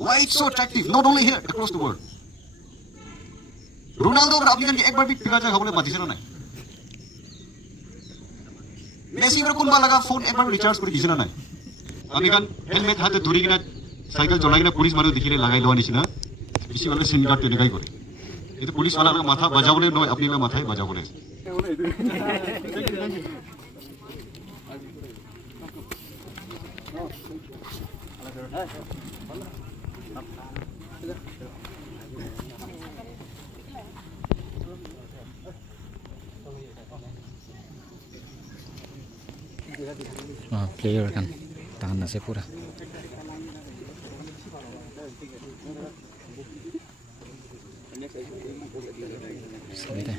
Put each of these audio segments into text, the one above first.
Why it's so attractive? Not only here, across the world. Ronaldo और आपने क्या एक बार भी पिका जा खबरें बाती से ना नहीं. मेसी पर कौन बाला का फोन एक बार रिचार्ज कर दिया ना नहीं. अभी kan helmet हाथे दूरी किना साइकिल चला किना पुलिस मारो दिखिले लगाई दो निशिना. इसी वाले सीन काट के निकाई करे. ये तो पुलिस वाला का माथा बजावले नो अपनी का माथा ही बजावले. Player kan tahan na siya pura. Sabi deh.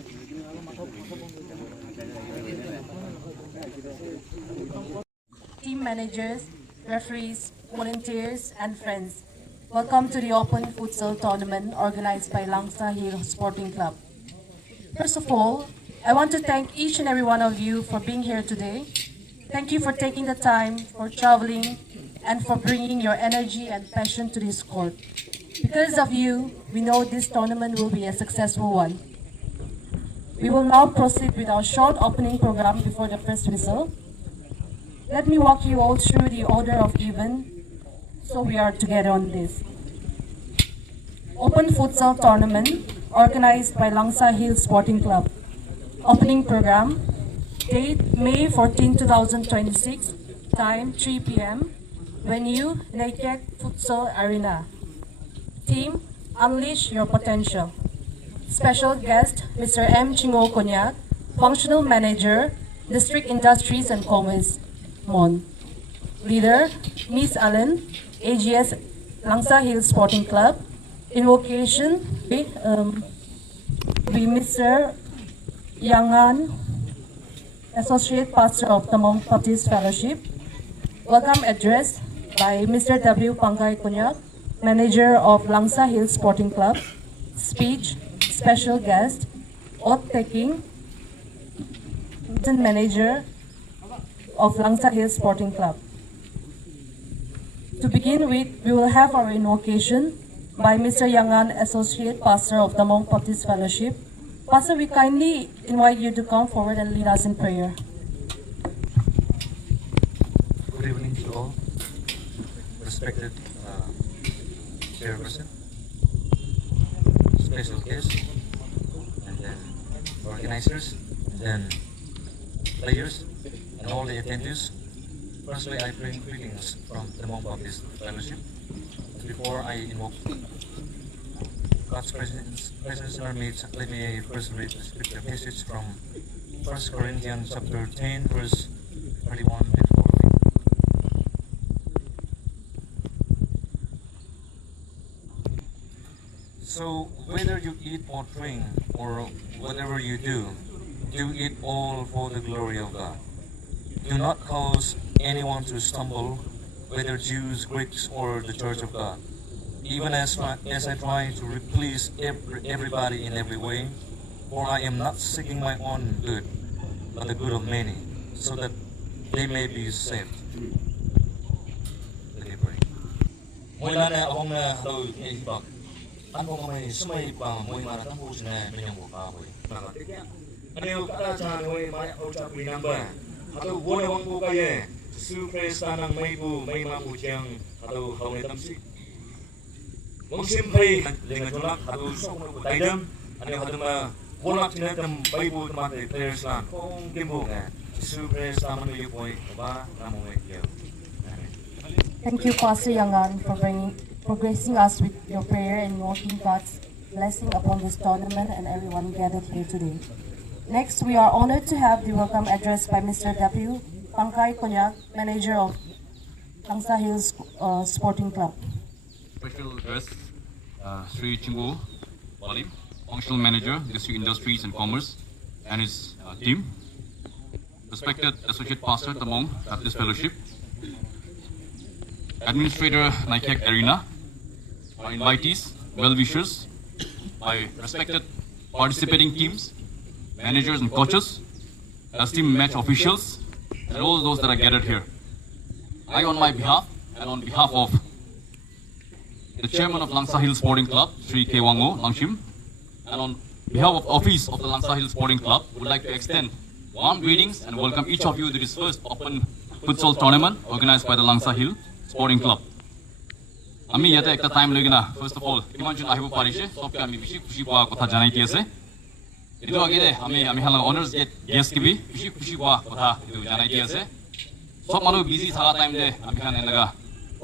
Team managers, referees, volunteers, and friends, welcome to the Open Futsal Tournament organized by Langsa Hill Sporting Club. First of all, I want to thank each and every one of you for being here today. Thank you for taking the time, for traveling, and for bringing your energy and passion to this court. Because of you, we know this tournament will be a successful one. We will now proceed with our short opening program before the first whistle. Let me walk you all through the order of event, so we are together on this. Open Futsal Tournament, organized by Langsa Hill Sporting Club. Opening program, date May 14, 2026, time 3 p.m. Venue, Naked Futsal Arena. Team, unleash your potential. Special guest, Mr. M. Chingo Konyak, Functional Manager, District Industries and Commerce, Mon. Leader, Miss Allen, AGS Langsa Hill Sporting Club. Invocation, be Mr. Yangan, Associate Pastor of Tamong Baptist Fellowship. Welcome address by Mr. W. Pangay Konyak, Manager of Langsa Hill Sporting Club. Speech, special guest, oath taking, Manager of Langsa Hill Sporting Club. To begin with, we will have our invocation by Mr. Yangan, Associate Pastor of the Tamong Baptist Fellowship. Pastor, we kindly invite you to come forward and lead us in prayer. Good evening to all, respected chairperson, special guests, and then organizers, and then players, and all the attendees. Firstly, I bring greetings from the Tamong Baptist Fellowship. Before I invoke God's presence in our midst, let me first read the scripture passage from 1 Corinthians chapter 10, verse 31 and 40. So whether you eat or drink or whatever you do it all for the glory of God. Do not cause anyone to stumble, whether Jews, Greeks, or the Church of God. Even as I try to please everybody in every way, for I am not seeking my own good, but the good of many, so that they may be saved. Let me pray. Mỗi lần ông đầu nghe bậc, anh không may sumay bằng mỗi mà đang hút nè bên trong bộ bà bồi. Anh yêu cả cha nuôi mai ông cha quý nam bà, atau buồn ông cô cái su Krista nang may bu may mabu chang atau không nên tâm sĩ. Mong sim pay dengan tolak atau sok nak taidam, anh yêu hadam bolak sini tam bay bu temat players lan, kong kimbo nè, su Krista menuju point ba namu ekyo. Thank you, Pastor Yangan, for gracing us with your prayer and invoking God's blessing upon this tournament and everyone gathered here today. Next, we are honored to have the welcome address by Mr. W. Pangkay Konyak, Manager of Langsa Hills Sporting Club. Special guest, Sri Chingo Balim, Functional Manager, District Industries and Commerce, and his team. Respected Associate Pastor Tamong Baptist Fellowship, Administrator Naikek Arena, our invitees, well-wishers, my respected participating teams, managers and coaches, esteemed match officials, and all those that are gathered here. I, on my behalf and on behalf of the chairman of Langsa Hill Sporting Club, Sri K. Wango Langshim, and on behalf of the office of the Langsa Hill Sporting Club, would like to extend warm greetings and welcome each of you to this first open futsal tournament organized by the Langsa Hill Sporting Club. আমি ইয়াতে একটা time লৈ কিনা first of all কিমানজন আহিব পাৰিছে সবকে আমি বেছি খুশি পোৱা কথা জনাই দি আছে এইটো আগেৰে আমি হালা অনাৰ্স গেষ্ট কিবি বেছি খুশি পোৱা কথা এইটো জনাই দি আছে সব মানুহ বিজি থাকা টাইম দে আমি খান এনেকা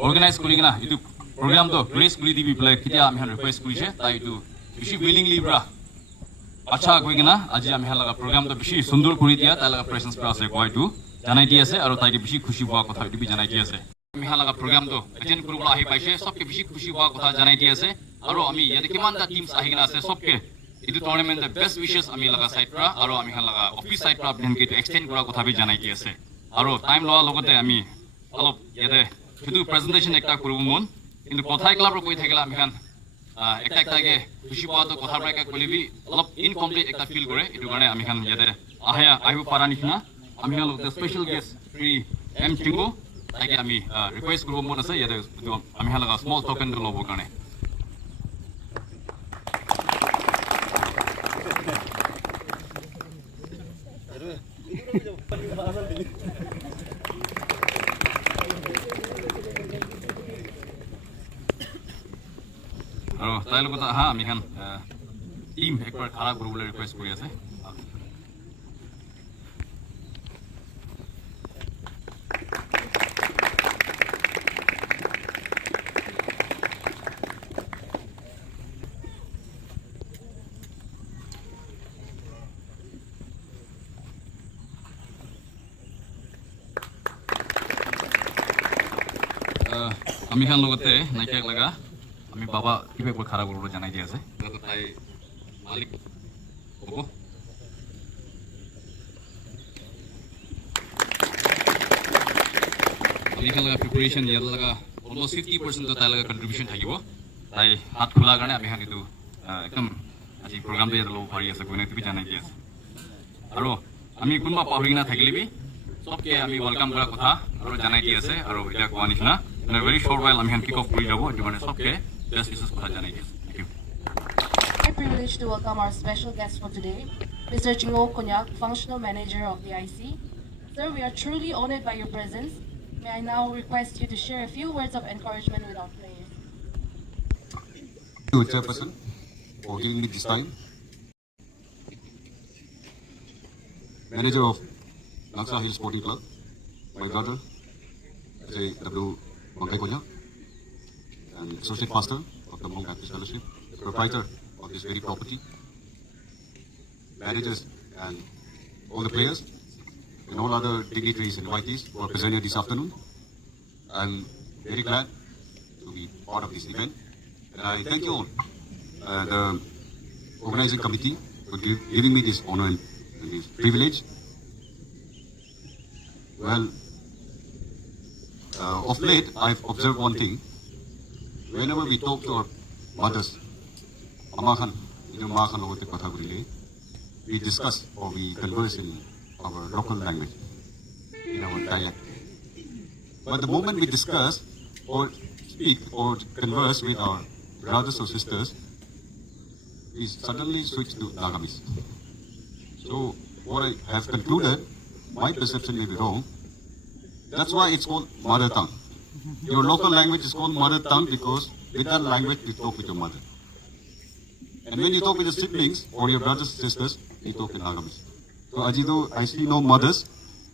অৰ্গেনাইজ কৰি কিনা এইটো প্ৰগ্ৰামটো গ্ৰেস কৰি দিবি প্লে কিতিয়া আমি হান ৰিকুৱেষ্ট কৰিছে তাই এইটো বেছি উইলিংলি ব্ৰা আচ্ছা গৈ কিনা আজি আমি হালা প্ৰগ্ৰামটো বেছি সুন্দৰ কৰি দিয়া তাই লগা প্ৰেজেন্স পৰা আছে কয়টো জনাই দি আছে আৰু তাইকে বেছি খুশি পোৱা কথা এইটো জনাই দি আছে মিহা লগা প্ৰগ্ৰামটো এটেন্ড কৰিবলৈ আহি পাইছে সবকে বেছি খুশি হোৱা কথা জনাই দি আছে আৰু আমি ইয়াতে কিমানটা টিমছ আহি কিনা আছে সবকে এইটো টুৰ্নামেণ্টৰ বেষ্ট উইশেছ আমি লগা সাইড পৰা আৰু আমি লগা অফিচ সাইড পৰা ব্লেনকে এক্সটেন্ড কৰা কথা বি জনাই দি আছে আৰু টাইম লোৱাৰ লগতে আমি অলপ ইয়াতে শুধু প্ৰেজেন্টেশ্যন একটা কৰিব মন কিন্তু কথাই ক্লাবৰ কৈ থাকিলে আমি খান একটাকে খুশি পোৱাটো কথাৰ পৰা কলিবি অলপ ইনকমপ্লিট একটা ফিল কৰে এইটো কাৰণে আমি খান ইয়াতে আহিব পৰা নিচিনা আমি লগতে স্পেচিয়েল গেষ্ট শ্ৰী এম টিংগো তাকে আমি ৰিকুৱেষ্ট কৰিব মন আছে ইয়াতে আমি লগা স্মল টকেনটো ল'বৰ কাৰণে আৰু তাই লগত আহা আমি খান টিম একবাৰ খাৰা কৰিবলৈ ৰিকুৱেষ্ট কৰি আছে আমি খান লগতে নাইকিয়াক লগা আমি বাবা কিবা একবাৰ খাৰা কৰিবলৈ জনাই দি আছে তাই মালিক হ'ব আমি খান লগা প্ৰিপাৰেশ্যন ইয়াত লগা অলমষ্ট 50% তাই লগা কণ্ট্ৰিবিউশ্যন থাকিব তাই হাত খোলাৰ কাৰণে আমি খান এইটো একদম আজি প্ৰগ্ৰামটো ইয়াত ল'ব পাৰি আছে কোনে তুমি জনাই দি আছে আৰু আমি কোনোবা পাহৰি কিনা থাকিলেবি সবকে আমি ওয়েলকাম কৰা কথা আৰু জনাই দি আছে আৰু এতিয়া কোৱা নিচিনা in a very short while I'm going to kick off for you. Okay, just this is what I need. Thank you. I'm privileged to welcome our special guest for today, Mr. Chingo Konyak, Functional Manager of the IC. Sir, we are truly honored by your presence. May I now request you to share a few words of encouragement with our players. Thank you, Chairperson, for giving me this time. Manager of Langsa Hill Sporting Club, my brother, W. Bangkai Konyak, and Associate Pastor of the Hmong Baptist Fellowship, the proprietor of this very property, managers and all the players, and all other dignitaries and invitees who are present here this afternoon. I'm very glad to be part of this event, and I thank you all, the organizing committee, for giving me this honor and this privilege. Well, of late, I've observed one thing. Whenever we talk to our mothers, we discuss or we converse in our local language, in our dialect. But the moment we discuss or speak or converse with our brothers or sisters, we suddenly switch to Nagamis. So what I have concluded, my perception may be wrong, that's why it's called mother tongue. Your local language is called mother tongue because with that language you talk with your mother. And when you talk with your siblings or your brothers and sisters, you talk in Nagamis. So Ajido, I see no mothers,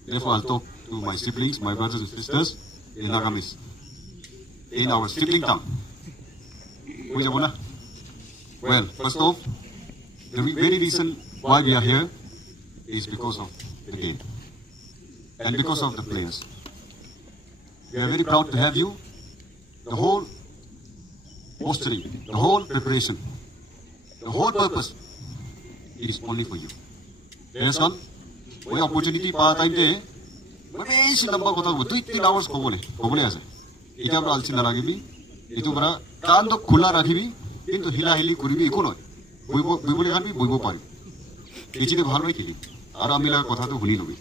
therefore I'll talk to my siblings, my brothers and sisters in Nagamis, in our sibling tongue. Well, first off, the very reason why we are here is because of the game and because of the players. We are very proud to have you. The whole posturing, the whole preparation, the whole purpose is only for you. Yes, son. We opportunity pa time de. Beshi lamba kotha hobo 2-3 hours kobole ase. Eta amra alchi na lagibi. Etu bara kan to khula rakhibi. Kintu hila hili koribi eko noy. Boibole ganbi boibo pari. Echite bhaloi kheli. Ar ami laga kotha to huni lobi.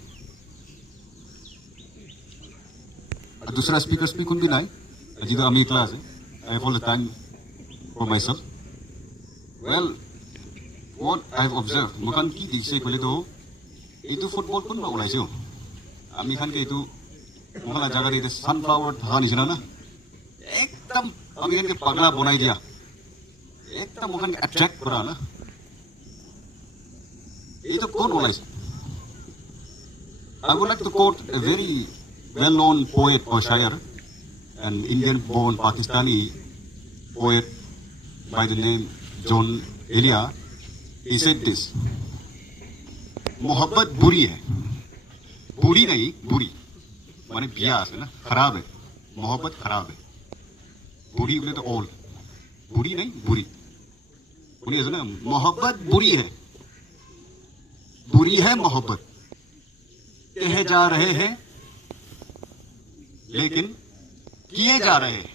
दूसरा speaker भी नहीं जिधर अमी class है I all the time for myself. Well, what I've observed, mukan ki dise kole to, itu football pun ba ulai sio. Ami khan ke itu mukala jaga de sunflower dhani sina na. Ekdam ami khan ke pagla bonai dia. Ekdam mukan ke attract kora na. Itu kon ulai. I would like to quote a very well-known poet or shair, an Indian-born Pakistani poet by the name John Elia. He said this: मोहब्बत बुरी है, बुरी नहीं बुरी, माने बियास है ना, खराब है, मोहब्बत खराब है, बुरी बोले तो ऑल, बुरी नहीं बुरी, उन्हें सुना मोहब्बत बुरी है मोहब्बत, कहे जा रहे हैं लेकिन किए जा रहे हैं,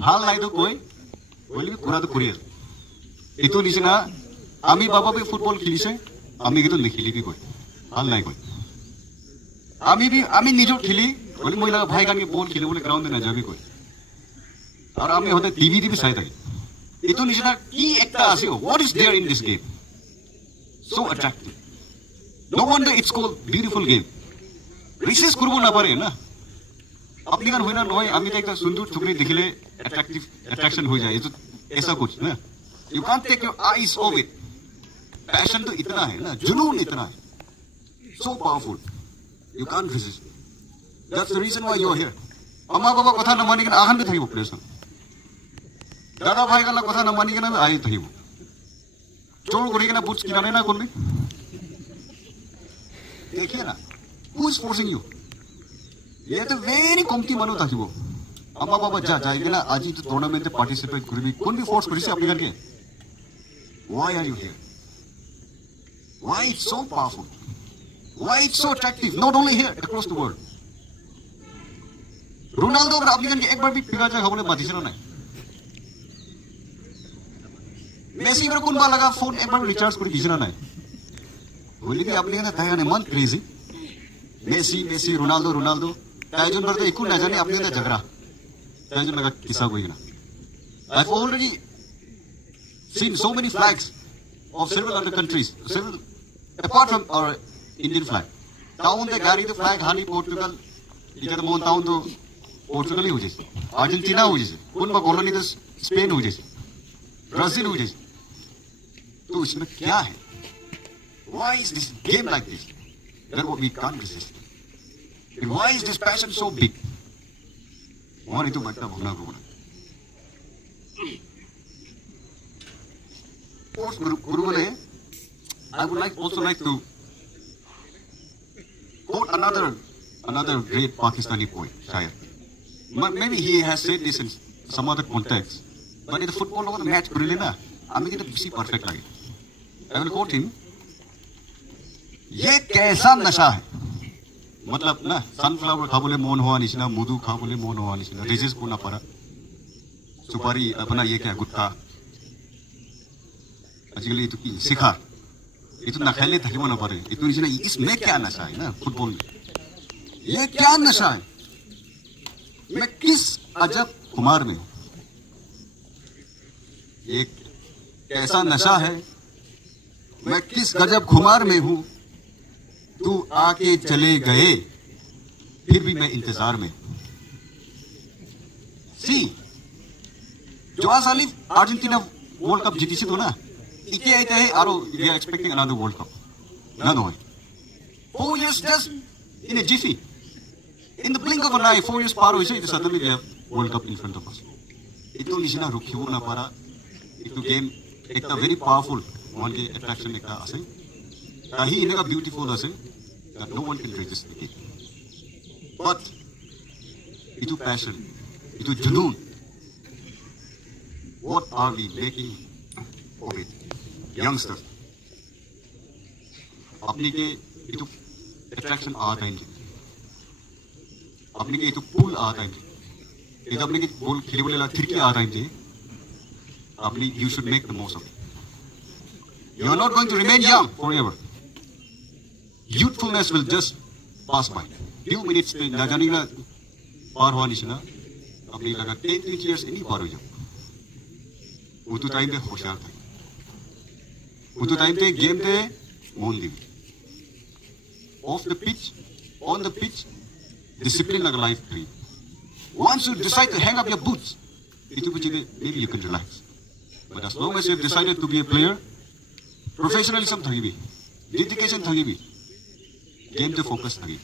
हाल नहीं तो कोई बोले पूरा तो कुरियर, इतो निशना आमी बाबा भी फुटबॉल खेली से আমি কিন্তু নেখেলি বি কই ভাল নাই কই আমি নিজে খেলি বলি মই লাগা ভাই গান বল খেলে বলে গ্রাউন্ডে না যাবি কই আর আমি হতে টিভি চাই থাকি এটো নিচিনা কি একটা আছে what is there in this game so attractive no wonder it's called beautiful game research করব না পারে না আপনি গান হই না নয় আমি তো একটা সুন্দর ছবি দেখিলে অ্যাট্রাকশন হয়ে যায় এতো ऐसा कुछ ना you can't take your eyes off it passion तो इतना है ना जुनून इतना है so powerful you can't resist that's the reason why you're here amma baba kotha na mani kana ahan be thaibo place dada bhai gala kotha na mani kana ai thaibo chol kori kana boots kinane na korbe dekhiye na who is forcing you ye to very komti manu thakibo amma baba ja jaigena aji to tournament e participate korbi kon bi force korise apni garke why are you here why it's so powerful why it's so attractive not only here across the world Ronaldo अगर अपनी gun के एक बार भी पिगा जाए हमने बात इसरो नहीं Messi अगर कौन बाल लगा फोन एक बार रिचार्ज कर किसी ना नहीं बोली कि अपनी गन ताया ने मन क्रेजी मेसी रोनाल्डो ताइजन बरते इकु ना जाने अपनी गन झगड़ा ताइजन लगा किसा कोई ना I've already seen so many flags of several other countries, apart from our Indian flag. Town they carry the flag, Hani, Portugal, इधर मोहन टाउन तो पोर्चुगल ही हो जैसे, अर्जेंटीना हो जैसे, उन पर कॉलोनी तो स्पेन हो जैसे, ब्राजील हो जैसे. तो इसमें क्या है? Why is this game like this? That's what we can't resist. And why is this passion so big? वहाँ तो बच्चा भूना भूना. Guruvale, I would also like to quote another great Pakistani poet, Shair. Maybe he has said this in some other context, but in the football over the match, Kurulina, I make it a perfect like. I will quote him. ये कैसा नशा है मतलब ना sunflower खा बोले मौन हुआ निशना मधु खा बोले मौन हुआ निशना रेजिस को ना पड़ा सुपारी अपना ये क्या गुटखा आजकल ये तो की शिखा ये तो नखेले थकी मना पड़े ये तो निशना इसमें क्या नशा है ना फुटबॉल में ये क्या नशा है मैं किस अजब खुमार में ये कैसा नशा है मैं किस गजब खुमार में हूँ तू आके चले गए फिर भी मैं इंतजार में सी जोआ सालिफ अर्जेंटीना वर्ल्ड कप जीती तो ना इके आते हैं आरो we are expecting another world cup another one 4 years just in a jiffy in the blink of an eye 4 years par ho jai suddenly we have world cup in front of us ito nisina rukhiu na para ito game ekta very powerful one ke attraction ekta ase kahi inega beautiful ase that no one can resist it but ito passion ito junoon what are we making of it youngsters अपनी के इतो attraction आता है अपनी के इतो pull आता है इधर अपनी के बोल खेले बोले ला थिरकी आता है अपनी you should make the most of it you are not going to remain young forever youthfulness will just pass by few minutes पे ना जाने का पार हुआ निशना अपनी लगा 10 years नहीं पार हो जाओ उतु टाइम पे होशियार था उतु टाइम पे गेम पे मोन दी off the pitch on the pitch discipline like a life tree. Once you decide to hang up your boots, maybe you can relax. But as long as you have decided to be a player, professionalism thagi, dedication thagi, game to focus thagi,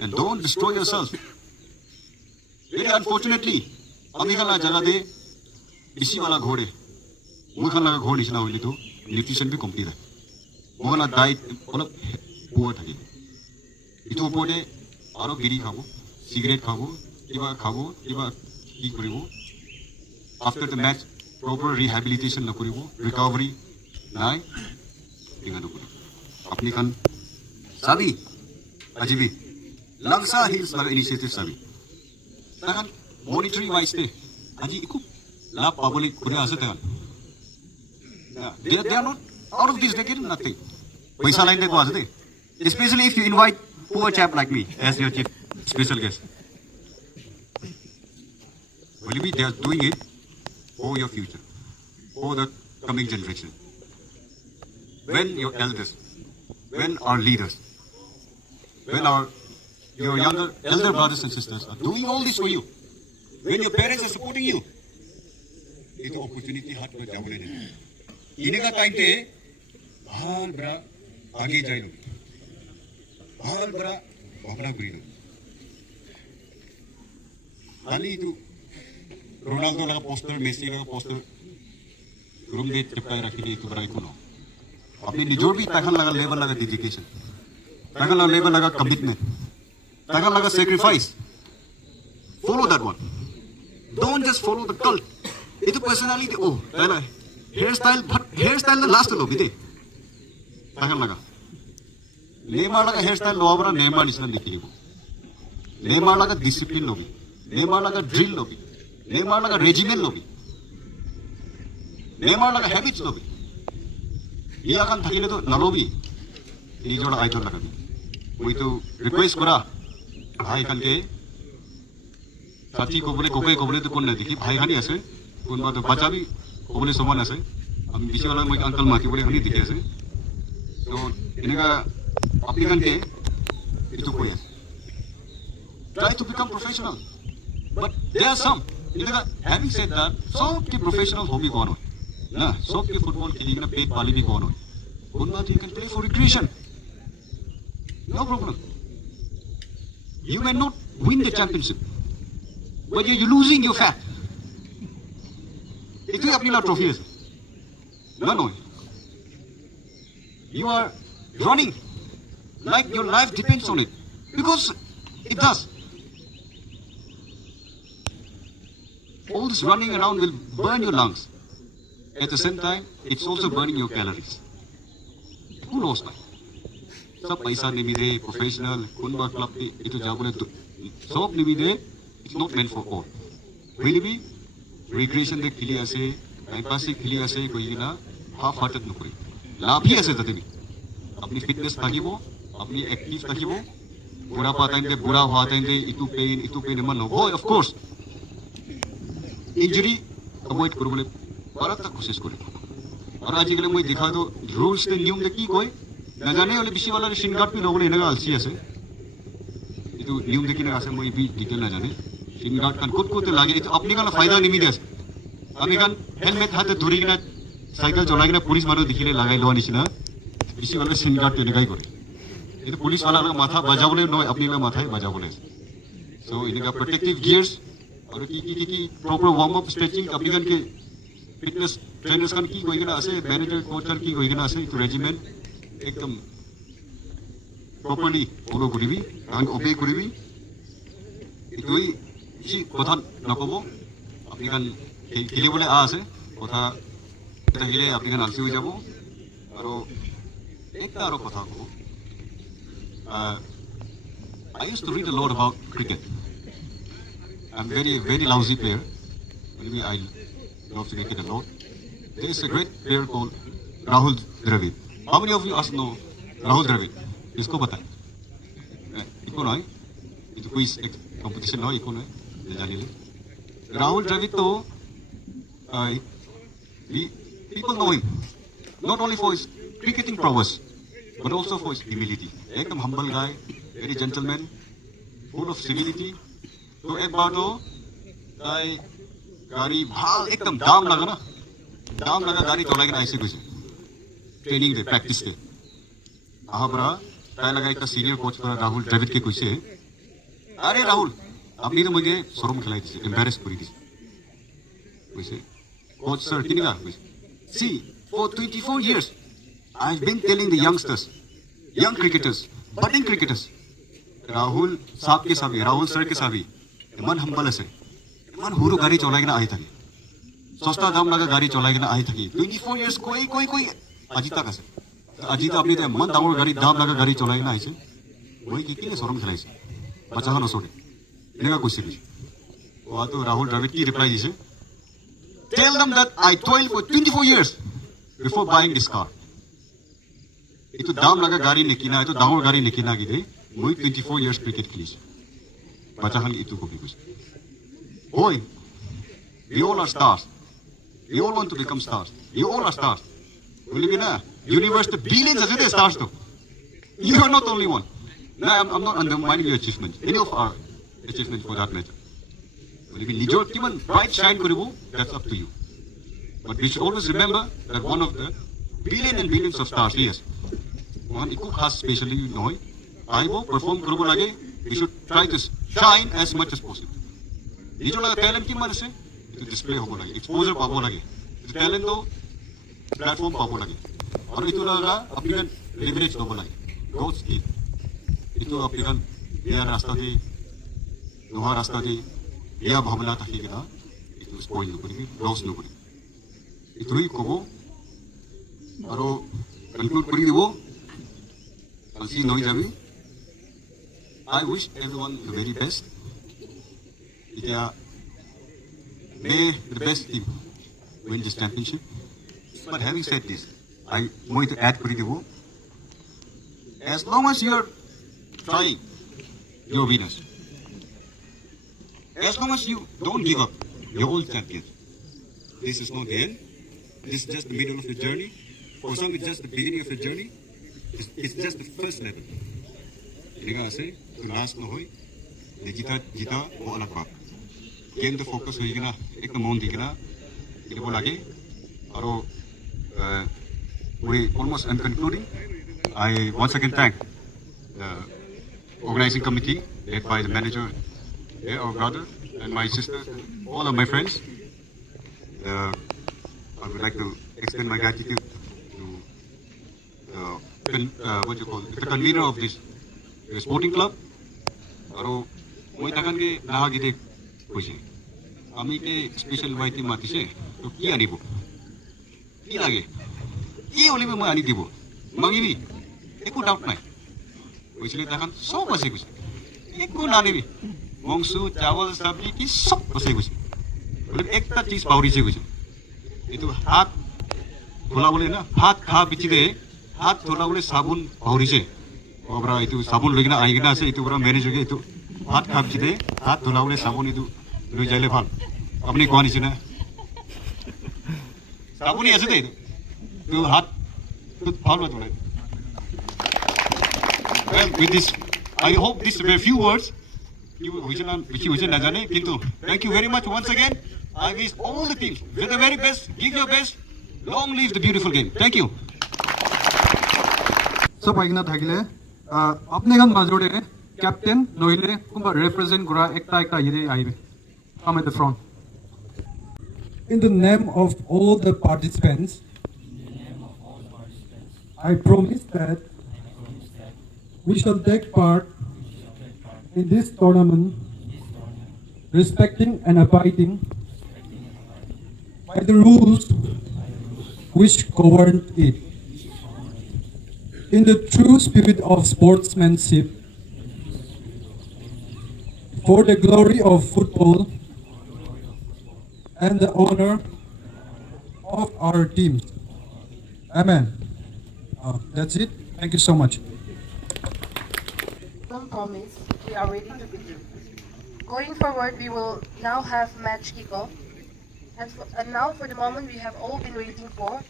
and don't destroy yourself. Very unfortunately, amikala jaga de isi wala ghode, mukhala ghode isna hoili to nutrition bhi complete hai. Mukhala diet मतलब poor thagi. Itu upore आरो बीड़ी खाबो cigarette खाबो किबा की करिबो after the match proper rehabilitation न करिबो recovery नाय दिगानो करिबो अपनी खान साबी अजीबी लंगसा हिल्स वाला इनिशिएटिव साबी ताकन मॉनिटरी वाइज ते अजी इकु लाभ पाबोले कुरे आसे ताकन they are not out of this they get nothing पैसा लाइन दे को आसे especially if you invite poor chap like me as your chief special guest. Believe me, they are doing it for your future, for the coming generation. When your elders, when our leaders, when your elder brothers and sisters are doing all this for you, when your parents are supporting you, it's opportunity hard to jabule nahi. Inega time te bahal bra आगे जाए लोग बहुत बड़ा भावना करी लोग हाली तो Ronaldo लगा पोस्टर मेसी लगा पोस्टर रूम में चिपकाए रखी थी तो बड़ा इकोनो अपने निजोर भी ताकन लगा लेवल लगा डेडिकेशन ताकन लगा लेवल लगा कमिटमेंट ताकन लगा sacrifice follow that one don't just follow the cult itu personality oh tala hairstyle the last lo bide takan laga Neymar laga hairstyle lo abra Neymar isna dikhibo Neymar laga discipline lobi Neymar laga drill lobi Neymar laga regimen lobi Neymar laga habits lobi iya kan thakile to nalobi ei joda idol laga moi to request kora bhai kan ke साथी को बोले तो कौन नहीं देखी भाई खानी ऐसे कौन बात बच्चा भी को बोले समान ऐसे हम किसी वाला मैं अंकल माँ की बोले हनी दिखे ऐसे तो इनका अपनी गन के itu कोई है try to become professional but there are some इनका having said that सब के professional hobby कौन हो ना सब के फुटबॉल खेलने ना पेट पाली भी कौन हो कौन बात you can play for recreation no problem you may not win the championship but you're losing your fat. It's your trophy. No. You are running like your life depends on it. Because it does. All this running around will burn your lungs. At the same time, it's also burning your calories. Who knows that? सब पैसा नहीं मिले professional कुंबा club पे इतो जाबुले तो सब नहीं मिले it's not meant for all really be recreation de khili ase time pass khili ase koi na half hearted no kori लाभ ही ऐसे tate अपनी फिटनेस থাকিবो अपनी एक्टिव থাকিবो बुरा पाताइंदे बुरा होताइंदे इतु पेन मन हो of course इंजरी अवॉइड करबले भारत तक कोशिश करी और आज गले মই देखा तो रूल्स ते नियम दे की कोई न जाने वाले बिसी वाला शिन गार्ड भी लोगले इनगा अलसी আছে इतु नियम देखि ना আছে মই भी डिटेल ना जाने शिन गार्ड कान कुत कुत लागे इतु अपनी का फायदा नहीं मिले আমি কান হেলমেট হাতে ধরি কিনা সাইকেল চলাই কিনা পুলিশ মানুষ দেখিলে লাগাই লোৱা নিচিনা বিসি वाला শিন গার্ড তেনেকাই করে इतु पुलिस वाला माथा बजाबले नय अपनी का माथा बजाबले सो इनका प्रोटेक्टिव गियर्स और की प्रॉपर वार्म अप स्ट्रेचिंग अपनी कान के फिटनेस ट्रेनर्स कान की कोई किना আছে मैनेजर कोच की कोई किना আছে इतु रेजिमेंट एकदम properly follow koribi and obey koribi itoi si kotha nakobo apni kan khile bole a ase kotha eta gile apni kan alsi hoi jabo aro ekta aro kotha ko I used to read a lot about cricket. I'm very lousy player. Maybe I love cricket a lot. There is a great player called Rahul Dravid. How many of you know Rahul Dravid? इसको पता है eco ना इतो कोई competition ना eco ना जानी ले राहुल द्रविड तो People know him not only for his cricketing prowess, but also for his humility. एकदम humble guy, very gentleman, full of civility. तो एक बार तो गाड़ी भाल एकदम दाम लगा गाड़ी चलाई ना ऐसे कुछ ट्रेनिंग दे प्रैक्टिस दे आहा बरा ताई लगा एक सीनियर कोच पर राहुल द्रविड़ के कुछ अरे राहुल आपने तो मुझे शोरूम खिलाई थी एम्बैरेस पूरी थी कुछ कोच सर कितनी का कुछ see for 24 years I've been telling the youngsters young cricketers budding cricketers Rahul साहब के सावी राहुल सर के सावी मन हम्बल है मन हुरु गाड़ी चलाएगा ना आई थकी सस्ता दाम लगा गाड़ी चलाएगा ना आई थकी 24 years कोई अजीता का से अजीता अपनी तो मन दाम गाड़ी दाम लगा गाड़ी चलाएगा ना आई से वही की ने शोरूम खिलाई से बचा ना सोडे इनका कुछ नहीं वो तो राहुल द्रविड़ की रिप्लाई दी से tell them that I toiled for 24 years before buying this car itu दाम लगा गाड़ी निकिना itu दाम गाड़ी निकिना की दे वही 24 years cricket खेली से बचा हल itu को भी कुछ Boy, we all are stars. We all want to become stars. You all are stars. Believe me, na? Universe, the billions of stars, though. You are not only one. No, I'm not undermining your achievements. Any of our achievements for that matter. Believe me, Nijor, even bright shine karibu, that's up to you. But we should always remember that one of the billions and billions of stars, yes. One iku khas specially, you know, I will perform karibu lage. We should try to shine as much as possible. ये जो लगा talent की मन से तो display होने लगे exposure पापो लगे तो टैलेंट तो प्लेटफॉर्म पापो लगे और इतो लगा अपनी लेवरेज तो लगे ग्रोथ की इतो अपनी यह रास्ता दे लोहा रास्ता दे यह भावना ताकि क्या इतो स्पॉइल न करेगी लॉस न करेगी इतो ही को और वो कंक्लूड करी वो अलसी नोई Xavi I wish everyone the very best. Yeah, may the best team win this championship. But having said this, I want to add pretty well. As long as you're trying, you're winners. As long as you don't give up, you're all champions. This is not the end. This is just the middle of the journey. For some, it's just the beginning of the journey. It's just the first level. Ini say to last no hoy. Jita वो अलग बात. Game to focus होगी ना एक तो मोन दिखना ये वो लगे और we almost am concluding. I once again thank the organizing committee led by the manager, our brother and my sister, all of my friends. I would like to extend my gratitude to what you call it, the convener of this sporting club. और वो इतना के नाहा गिरे कुछ अमी के special वाइटी माती से तो क्या नहीं वो क्या लगे ये ओली में मैं आनी थी वो मंगी भी एक को डाउट नहीं इसलिए तक सौ बसे कुछ एक को नाने भी मंगसू चावल सब्जी की सब बसे कुछ मतलब एक ता चीज पावरी से कुछ ये तो हाथ धोला बोले ना हाथ खा बिची दे हाथ धोला बोले साबुन पावरी से और itu sabun lagi na air na se itu orang manager ke itu hat khap jide hat dhulaule sabun itu lui jale phal apni koni china sabun hi ase te itu hat tu phal ma dhule well with this I hope this were few words you which na jane kintu thank you very much once again I wish all the teams with the very best give your best long live the beautiful game thank you सब आइगना थाकिले अपने gun माजोड़े captain नोइले कुंबा represent गुरा एकता ये आइबे come at the front. In the name of all the participants, I promise that we shall take part in this tournament respecting and abiding by the rules which govern it. In the true spirit of sportsmanship, for the glory of football and the honor of our team. Amen. That's it. Thank you so much. Promise, we are ready to begin. Going forward, we will now have match kickoff. And now for the moment we have all been waiting for.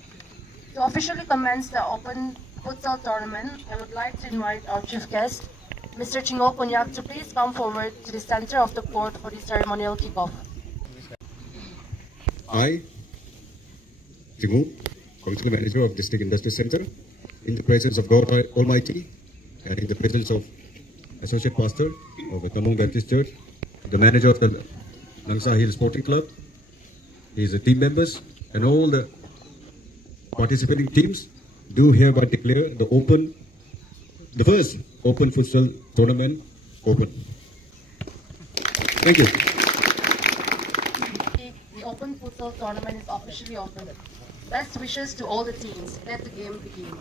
To officially commence the Open Futsal Tournament, I would like to invite our chief guest, Mr. Chingo Konyak, to please come forward to the center of the court for the ceremonial kickoff. I, Jimu, Council Manager of District Industry Center, in the presence of God Almighty and in the presence of Associate Pastor of the Tamong Baptist Church, the manager of the Langsa Hill Sporting Club, his team members, and all the participating teams, do hereby declare the first Open Futsal Tournament open. Thank you. The Open Futsal Tournament is officially open. Best wishes to all the teams. Let the game begin.